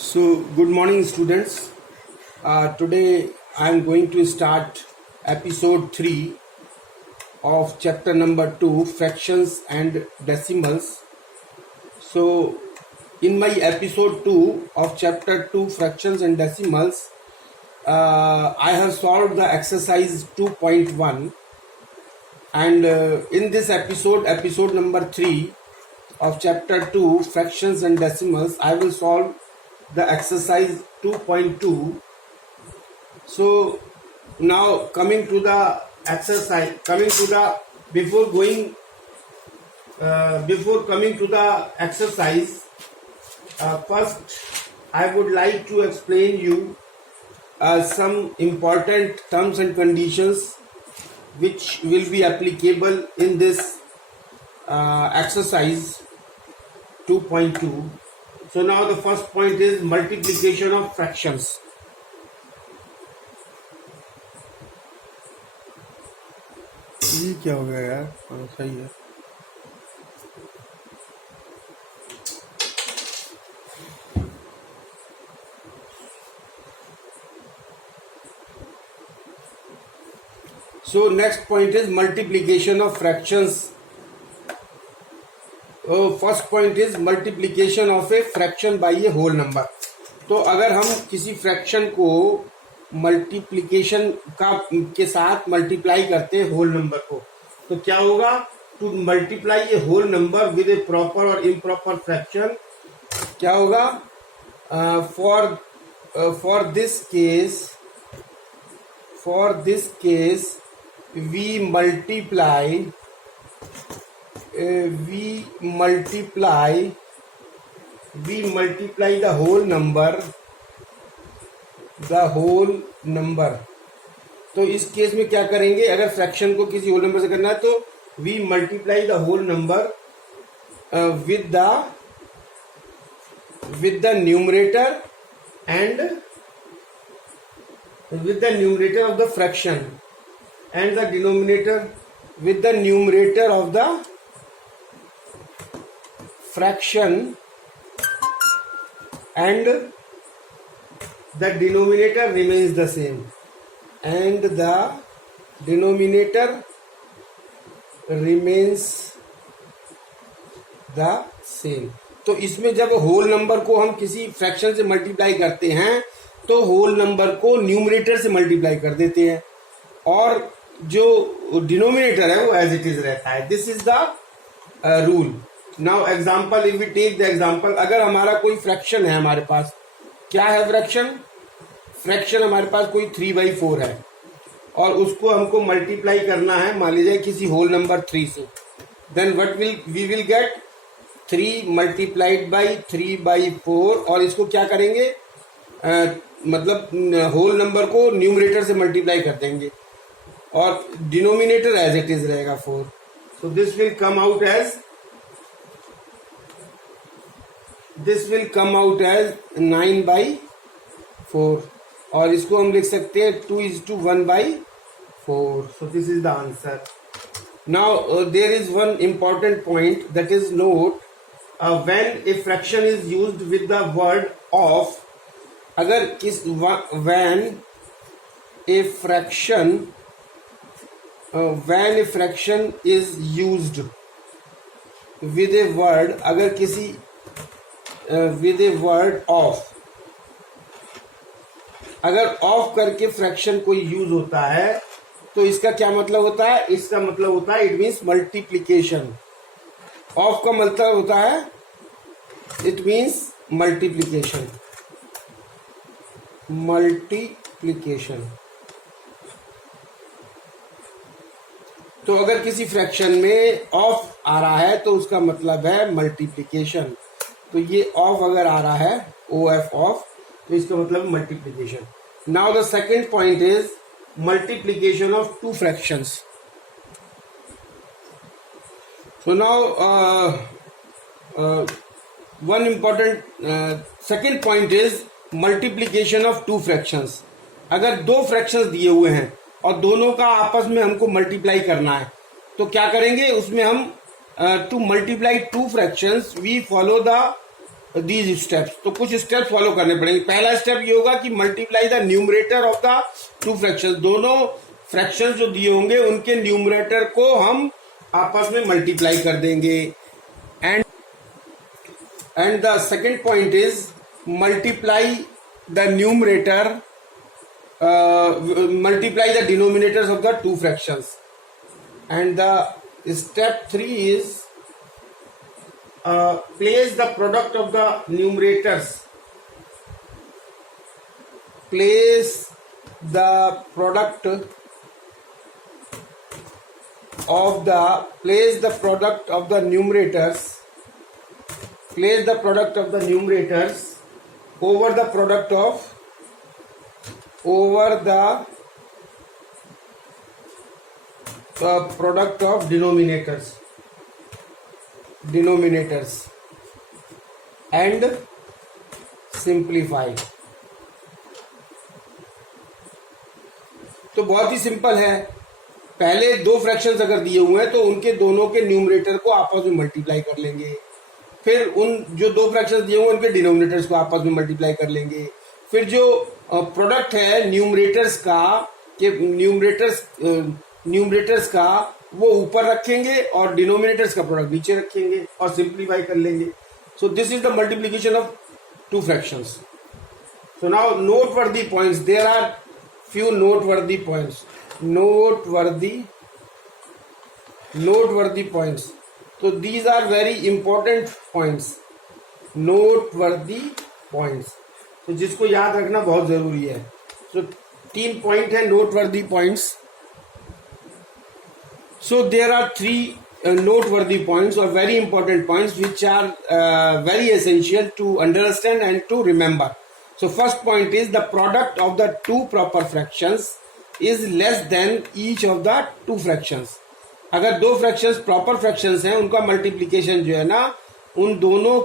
So, good morning, students. Today I am going to start episode 3 of chapter number 2, fractions and decimals. So, in my episode 2 of chapter 2, fractions and decimals, I have solved the exercise 2.1, and in this episode number 3 of chapter 2, fractions and decimals, I will solve the exercise 2.2. So now coming to the exercise, before coming to the exercise, first I would like to explain you some important terms and conditions which will be applicable in this exercise 2.2. So now the first point is multiplication of fractions. ये क्या हो गया यार? सही है. So next point is multiplication of fractions. First point is multiplication of a fraction by a whole number. तो अगर हम किसी फ्रैक्शन को मल्टीप्लीकेशन के साथ मल्टीप्लाई करते हैं होल नंबर को, तो क्या होगा? To multiply a whole number with a proper और इम्प्रॉपर फ्रैक्शन, क्या होगा? For this case we multiply the whole number. तो इस केस में क्या करेंगे? अगर फ्रैक्शन को किसी होल नंबर से करना है तो we multiply the whole number with the numerator and with the numerator of the fraction and the denominator with the numerator of the fraction and the denominator remains the same and the denominator remains the same. तो इसमें जब whole number को हम किसी fraction से multiply करते हैं तो होल नंबर को न्यूमरेटर से मल्टीप्लाई कर देते हैं और जो डिनोमिनेटर है वो एज इट इज रहता है. This is the rule. Now example, if we take the example, अगर हमारा कोई फ्रैक्शन है, हमारे पास क्या है? फ्रैक्शन हमारे पास कोई 3/4 है और उसको हमको मल्टीप्लाई करना है, मान लीजिए किसी होल नंबर 3 से. Then what we will get? 3 multiplied by 3/4. और इसको क्या करेंगे? मतलब होल नंबर को न्यूमरेटर से मल्टीप्लाई कर देंगे और डिनोमिनेटर एज इट इज रहेगा 4. So this will come out as 9/4 और इसको हम लिख सकते हैं 2:1/4. So this is the answer. Now there is one important point, that is note when a fraction is used with the word of. अगर when a fraction is used with a word, अगर किसी with a word of, अगर of करके fraction कोई use होता है तो इसका क्या मतलब होता है? इसका मतलब होता है इट मीन्स मल्टीप्लीकेशन. ऑफ का मतलब होता है इट मीन्स मल्टीप्लीकेशन. तो अगर किसी फ्रैक्शन में ऑफ आ रहा है तो उसका मतलब है मल्टीप्लिकेशन. तो ये ऑफ अगर आ रहा है, OF ऑफ, तो इसका मतलब multiplication. Now the second point is multiplication of two fractions. So now one important second point is multiplication of two fractions. अगर दो फ्रैक्शंस दिए हुए हैं और दोनों का आपस में हमको मल्टीप्लाई करना है तो क्या करेंगे? उसमें हम to multiply two fractions we follow the these steps. तो कुछ स्टेप्स फॉलो करने पड़ेंगे। पहला स्टेप ये होगा कि multiply the numerator of the two fractions. दोनों फ्रैक्शंस जो दिए होंगे उनके न्यूमरेटर को हम आपस में मल्टीप्लाई कर देंगे। And the second point is multiply the numerator, multiply the denominators of the two fractions. And the step 3 is place the product of the numerators. Place the product of the numerators. Place the product of the numerators over the product of product of denominators and simplify। तो बहुत ही simple है। पहले दो fractions अगर दिए हुए हैं तो उनके दोनों के न्यूमरेटर को आपस में मल्टीप्लाई कर लेंगे। फिर उन जो दो फ्रैक्शंस दिए हुए हैं उनके डिनोमिनेटर्स को आपस में मल्टीप्लाई कर लेंगे। फिर जो प्रोडक्ट है न्यूमरेटर्स का वो ऊपर रखेंगे और डिनोमिनेटर्स का प्रोडक्ट नीचे रखेंगे और सिंप्लीफाई कर लेंगे। सो this is the multiplication of two fractions. So now noteworthy points, there are few noteworthy points, noteworthy points। so these are very important points, noteworthy points। तो जिसको याद रखना बहुत जरूरी है। तो 3 पॉइंट है noteworthy points। so there are 3 noteworthy points or very important points which are very essential to understand and to remember। so first point is the product of the two proper fractions is less than each of the two fractions। अगर दो fractions proper fractions हैं उनका multiplication जो है ना उन दोनों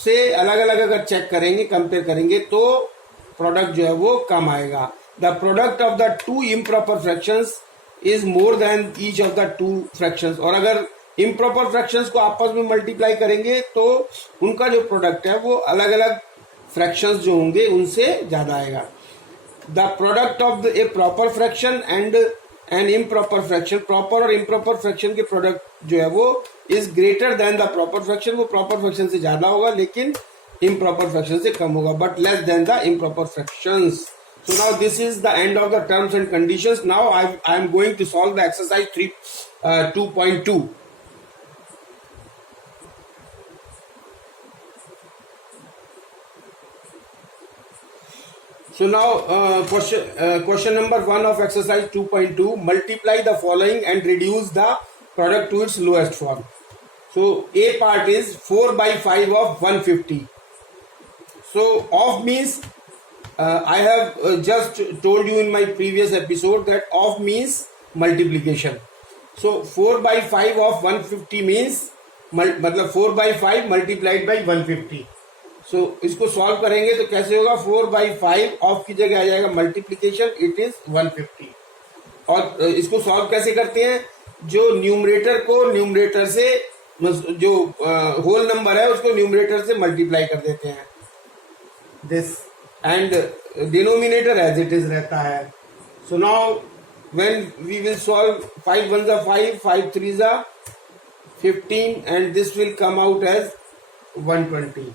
से अलग अलग अगर चेक करेंगे, कंपेयर करेंगे तो प्रोडक्ट जो है वो कम आएगा। The product of the two improper fractions is more than each of the two fractions. और अगर इम्प्रॉपर फ्रैक्शंस को आपस में मल्टीप्लाई करेंगे तो उनका जो प्रोडक्ट है वो अलग अलग फ्रैक्शंस जो होंगे उनसे ज्यादा आएगा। The product of a proper fraction and an improper fraction, proper और इम्प्रॉपर फ्रैक्शन के प्रोडक्ट जो है वो is greater than the proper fraction. वो प्रॉपर फ्रैक्शन से ज्यादा होगा लेकिन इम्प्रॉपर फ्रैक्शन से कम होगा, but less than the improper fractions. So now this is the end of the terms and conditions. Now I am going to solve the exercise 2.2. So now question number 1 of exercise 2.2, multiply the following and reduce the product to its lowest form. So A part is 4 by 5 of 150. So of means I have just told you in my previous episode that of means multiplication. So 4 by 5 of 150 means मतलब 4 by 5 multiplied by 150. So इसको solve करेंगे तो कैसे होगा? 4 by 5 of की जगह आ जाएगा multiplication, it is 150। और इसको सॉल्व कैसे करते हैं? जो न्यूमरेटर को न्यूमरेटर से जो होल नंबर है उसको न्यूमरेटर से मल्टीप्लाई कर देते हैं this, and denominator as it is रहता है। So now when we will solve 5 1 जा 5, 5 3 जा 15 and this will come out as 120।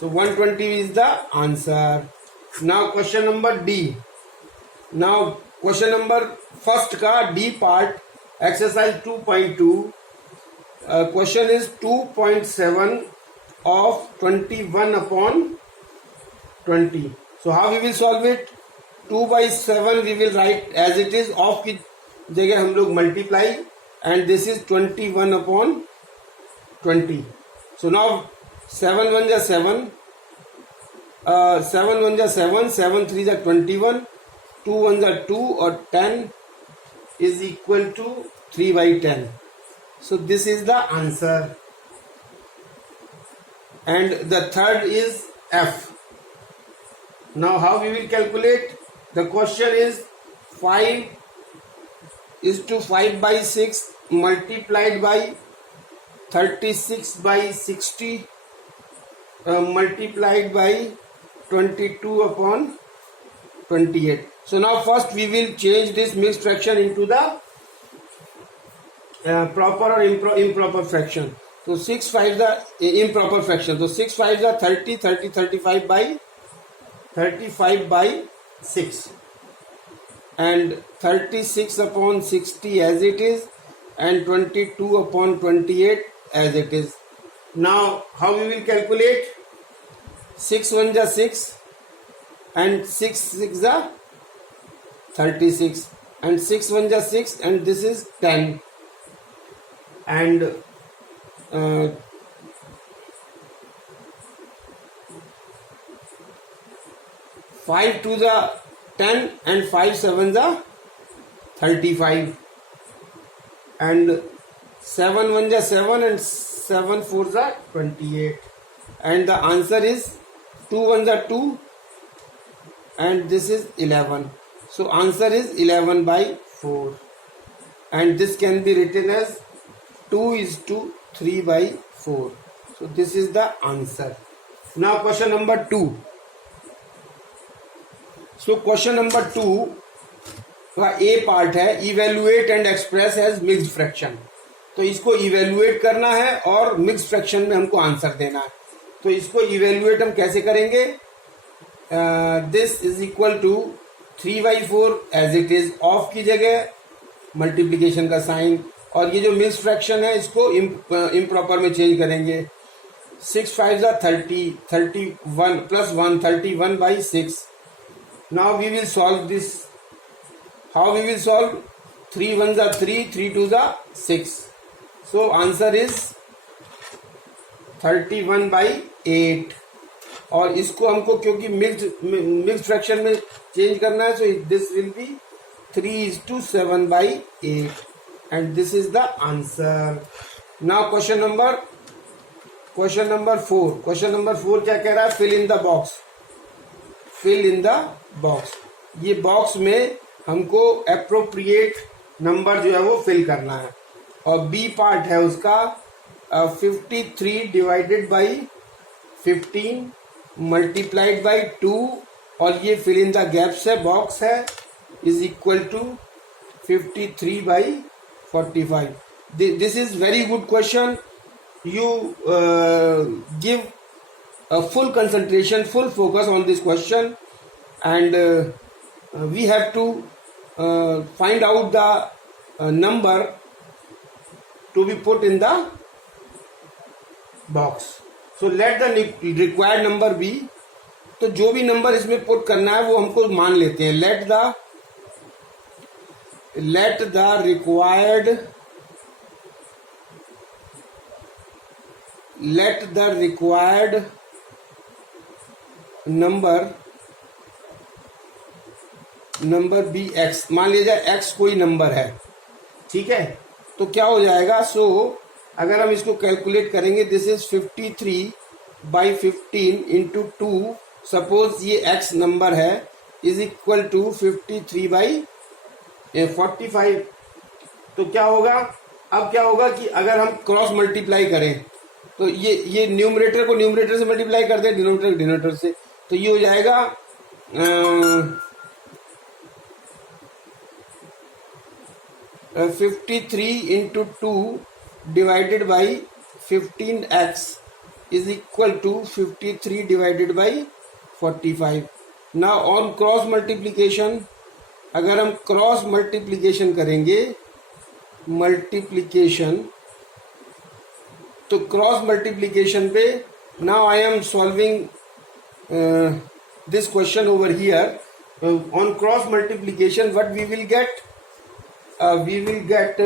So 120 is the answer. Now question number D. Now question number first का D part exercise 2.2. Question is 2.7 of 21 upon 20. So how we will solve it? 2 by 7 we will write as it is, of की जगह हम लोग multiply, and this is 21 upon 20. So now 7 1 जा 7, 7 1 जा 7, 7 3 जा 21, 2 1 जा 2 और 10 is equal to 3 by 10. So this is the answer. And the third is F. Now how we will calculate? The question is 5 is to 5 by 6 multiplied by 36 by 60 multiplied by 22 upon 28. So now first we will change this mixed fraction into the proper or improper fraction. So 6 5 the improper fraction. So 6 5 the 30, 35 by 6, and 36 upon 60 as it is, and 22 upon 28 as it is. Now how we will calculate? 6 1 ja 6, and 6 6 ja 36, and 6 1 ja 6, and this is 10, and 5 2 ja 10, and 5 7 ja 35, and 7 1 ja 7, and 7 4 ja 28, and the answer is 2 1 ja 2, and this is 11. So answer is 11 by 4, and this can be written as 2:3 by 4. So this is the answer. Now question number 2. So question number 2 का A part है evaluate and express as mixed fraction. तो इसको evaluate करना है और mixed fraction में हमको answer देना है. तो इसको इवेल्युएट हम कैसे करेंगे? This is equal to 3/4 as it is, of की जगह मल्टीप्लीकेशन का साइन, और ये जो मिक्स्ड फ्रैक्शन है इसको इम्प्रॉपर में चेंज करेंगे. 6 5 30, 31 plus 1 31 by 6. Now we will solve this. How we will solve? 3 1 3, 3 2 6. So answer is 31 by 8. और इसको हमको क्योंकि मिक्स्ड फ्रैक्शन में चेंज करना है, so this will be 3:7 by 8, and this is the answer. Now question number 4. Question number 4 क्या कह रहा है? Fill in the box. Fill in the box. ये बॉक्स में हमको appropriate नंबर जो है वो फिल करना है. और बी पार्ट है उसका 53 डिवाइडेड बाई 15 मल्टीप्लाइड बाई 2, और ये फिल इन द गैप्स है, बॉक्स है, is equal to 53 by 45. This is very good question. You give a full concentration, full focus on this question, and we have to find out the number to be put in the box. So let the required number be. तो जो भी number इसमें put करना है वो हमको मान लेते हैं. let the required number be x. मान लीजिए x कोई नंबर है, ठीक है. तो क्या हो जाएगा? सो अगर हम इसको कैलकुलेट करेंगे, this is 53 by 15 into 2. Suppose ये x नंबर है, इज इक्वल टू 53 बाई 45. तो क्या होगा? अब क्या होगा कि अगर हम क्रॉस मल्टीप्लाई करें तो ये न्यूमरेटर को न्यूमरेटर से मल्टीप्लाई कर दें, डिनोमिनेटर डिनोमिनेटर से, तो ये हो जाएगा 53 into 2 divided by 15x is equal to 53 divided by 45. Now on cross multiplication, अगर हम क्रॉस मल्टीप्लीकेशन करेंगे, तो क्रॉस मल्टीप्लीकेशन पे, now I am solving this question over here. On cross multiplication what we will get? We will get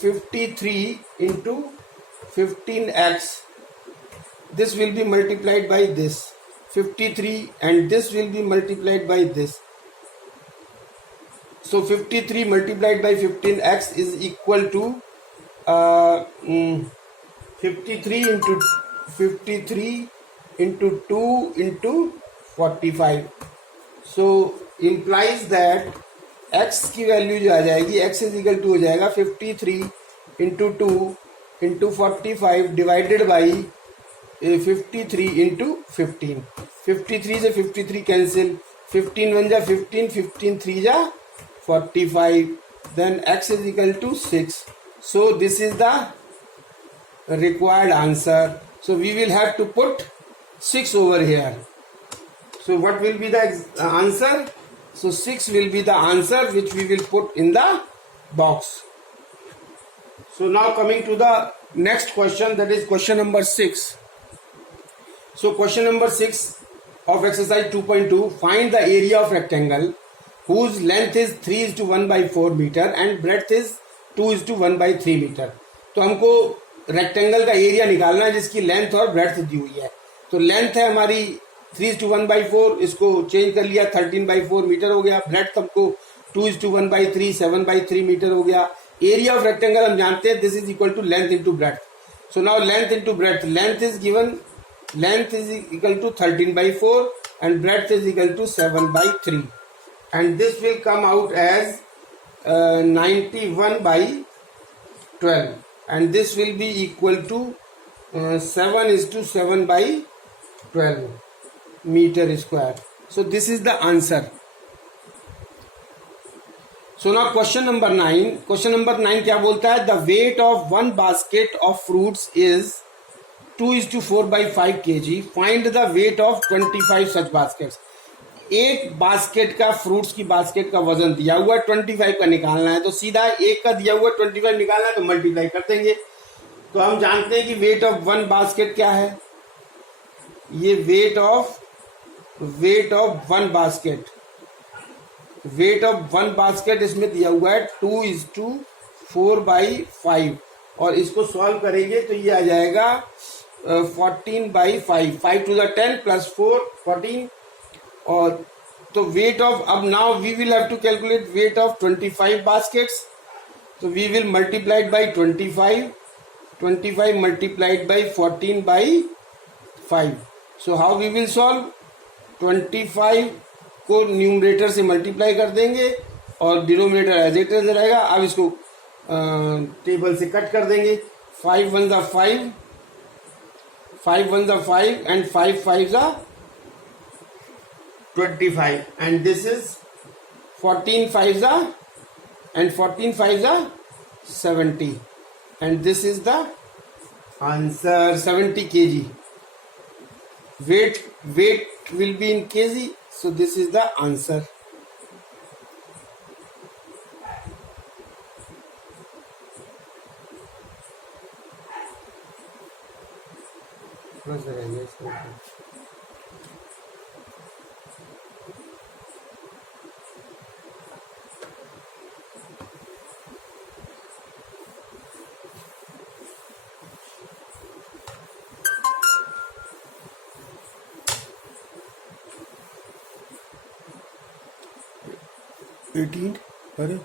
53 into 15x. This will be multiplied by this 53, and this will be multiplied by this. So 53 multiplied by 15x is equal to 53 into 2 into 45. So implies that x की value जो आ जाएगी, x is equal to हो जाएगा 53 into 2 into 45 divided by 53 into 15, 53 से 53 cancel, 15 1 जा 15, 15 3 जा 45, then x is equal to 6. So this is the required answer. So we will have to put 6 over here. So what will be the answer? So 6 will be the answer which we will put in the box. So now coming to the next question, that is question number 6. So question number 6 of exercise 2.2, find the area of rectangle whose length is 3:1/4 meter and breadth is 2:1/3 meter. तो हमको rectangle का area निकालना है जिसकी length और breadth दी हुई है. तो लेंथ है हमारी 3:1/4, इसको चेंज कर लिया 13/4 मीटर हो गया. ब्रेड्थ हमको 2:1/3 7/3 मीटर हो गया. एरिया ऑफ रेक्टेंगल हम जानते हैं, this is equal to length into breadth. So now length into breadth, length is given, length is equal to 13/4 and breadth is equal to 7/3, and this will come out as 91/12, and this will be equal to 7:7/12 meter square. So this is the answer. So now question number 9. Question number 9 क्या बोलता है? The weight of one basket of fruits is 2:4/5 kg. Find the weight of 25 such baskets. एक basket का, fruits की basket का वजन दिया हुआ 25 का निकालना है. तो सीधा एक का दिया हुआ 25 निकालना है तो मल्टीप्लाई कर देंगे. तो हम जानते हैं कि वेट ऑफ वन बास्केट क्या है. ये weight of one basket, weight of one basket इसमें दिया हुआ है 2:4/5, और इसको सॉल्व करेंगे तो ये आ जाएगा 14/5, 5 to the 10 plus 4 14. और तो वेट ऑफ, अब now we will have to calculate weight of 25 baskets. तो we will multiplied by 25 multiplied by 14/5. So how we will solve? 25 को न्यूमरेटर से मल्टीप्लाई कर देंगे और डिनोमिनेटर एज इट इज रहेगा. अब इसको टेबल से कट कर देंगे. 5 1 जा 5, 5 1 जा 5 and 5 5 जा 25, and this is 14 5 जा and 14 5 जा 70, and this is the answer, 70 kg. Weight will be in kg, so this is the answer. Eighteen, अरे